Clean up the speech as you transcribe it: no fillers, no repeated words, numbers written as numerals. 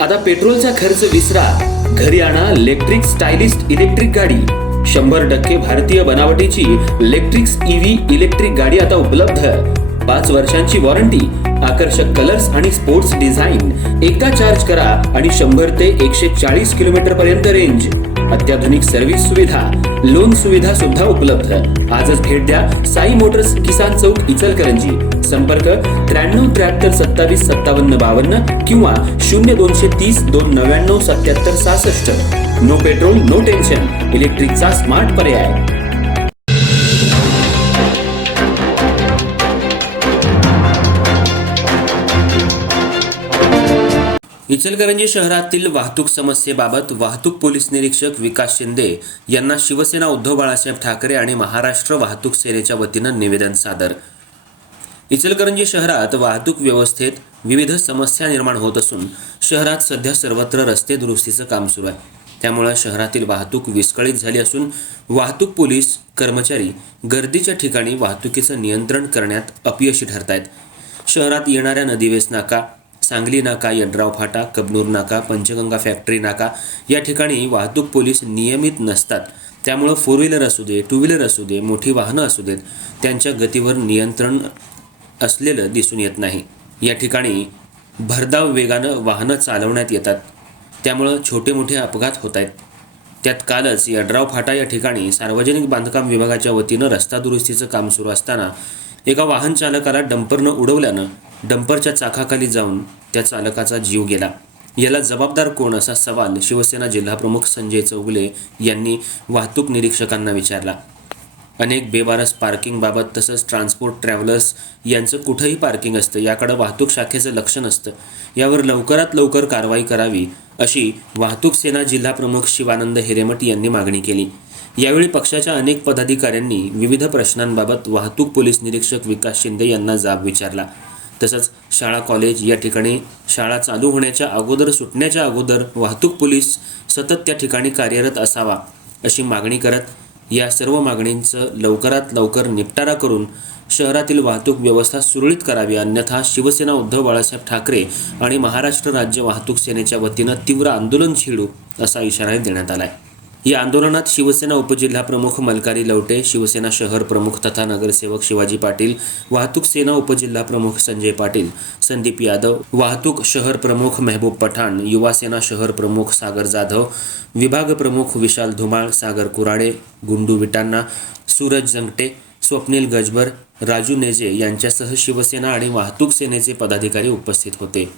आता पेट्रोलचा खर्च विसरा, घरी आणा इलेक्ट्रिक स्टायलिस्ट इलेक्ट्रिक गाडी। 100% भारतीय बनावटीची इलेक्ट्रिक्स ईव्ही इलेक्ट्रिक गाडी आता उपलब्ध। 5 वर्षांची वॉरंटी, आकर्षक कलर्स आणि स्पोर्ट्स डिझाइन। एकदा चार्ज करा आणि 100 ते 140 किलोमीटर पर्यंत रेंज। अत्याधुनिक सर्व्हिस सुविधा, लोन सुविधा सुद्धा उपलब्ध। आजच भेट द्या साई मोटर्स, किसान चौक, इचलकरंजी। संपर्क 93 73 27 57 52 किंवा 0230 299 77 66। नो पेट्रोल नो टेन्शन, इलेक्ट्रिकचा स्मार्ट पर्याय। इचलकरंजी शहरातील वाहतूक समस्येबाबत वाहतूक पोलीस निरीक्षक विकास शिंदे यांना शिवसेना उद्धव बाळासाहेब ठाकरे आणि महाराष्ट्र वाहतूक सेनेच्या वतीनं निवेदन सादर। इचलकरंजी शहरात वाहतूक व्यवस्थेत विविध समस्या निर्माण होत असून शहरात सध्या सर्वत्र रस्ते दुरुस्तीचं काम सुरू आहे। त्यामुळे शहरातील वाहतूक विस्कळीत झाली असून वाहतूक पोलीस कर्मचारी गर्दीच्या ठिकाणी वाहतुकीचं नियंत्रण करण्यात अपयशी ठरत आहेत। शहरात येणाऱ्या नदीवेस नाका, सांगली नाका, यड्राव फाटा, कबनूर नाका, पंचगंगा फॅक्टरी नाका या ठिकाणी वाहतूक पोलीस नियमित नसतात। त्यामुळे 4 व्हीलर असू दे, 2 व्हीलर असू दे, मोठी वाहनं असू देत, त्यांच्या गतीवर नियंत्रण असलेलं दिसून येत नाही। या ठिकाणी भरधाव वेगानं वाहनं चालवण्यात येतात, त्यामुळे छोटे मोठे अपघात होत आहेत। त्यात कालच यड्राव फाटा या ठिकाणी सार्वजनिक बांधकाम विभागाच्या वतीनं रस्ता दुरुस्तीचं काम सुरू असताना एका वाहन चालकाला डंपरनं उडवल्यानं डंपरच्या चाकाखाली जाऊन त्या चालकाचा जीव गेला। याला जबाबदार कोण असा सवाल शिवसेना जिल्हाप्रमुख संजय चौगुले यांनी वाहतूक निरीक्षकांना विचारला। अनेक बेवारस पार्किंगबाबत तसंच ट्रान्सपोर्ट ट्रॅव्हलर्स यांचं कुठंही पार्किंग असतं, याकडे वाहतूक शाखेचं लक्ष नसतं। यावर लवकरात लवकर कारवाई करावी अशी वाहतूक सेना जिल्हाप्रमुख शिवानंद हिरेमठ यांनी मागणी केली। यावेळी पक्षाच्या अनेक पदाधिकाऱ्यांनी विविध प्रश्नांबाबत वाहतूक पोलीस निरीक्षक विकास शिंदे यांना जाब विचारला। तसंच शाळा कॉलेज या ठिकाणी शाळा चालू होण्याच्या अगोदर, सुटण्याच्या अगोदर वाहतूक पोलीस सतत त्या ठिकाणी कार्यरत असावा अशी मागणी करत या सर्व मागणींचं लवकरात लवकर निपटारा करून शहरातील वाहतूक व्यवस्था सुरळीत करावी, अन्यथा शिवसेना उद्धव बाळासाहेब ठाकरे आणि महाराष्ट्र राज्य वाहतूक सेनेच्या वतीनं तीव्र आंदोलन छेडू असा इशाराही देण्यात आलाय। या आंदोलनात शिवसेना उपजिल्हाप्रमुख मलकारी लवटे, शिवसेना शहर प्रमुख तथा नगरसेवक शिवाजी पाटील, वाहतूक सेना उपजिल्हाप्रमुख संजय पाटील, संदीप यादव, वाहतूक शहर प्रमुख महबूब पठाण, युवा सेना शहर प्रमुख सागर जाधव, विभाग प्रमुख विशाल धुमाळ, सागर कुराडे, गुंडू विटांना, सूरज जंगटे, स्वप्नील गजबर, राजू नेजे यांच्यासह शिवसेना आणि वाहतूक सेनेचे पदाधिकारी उपस्थित होते।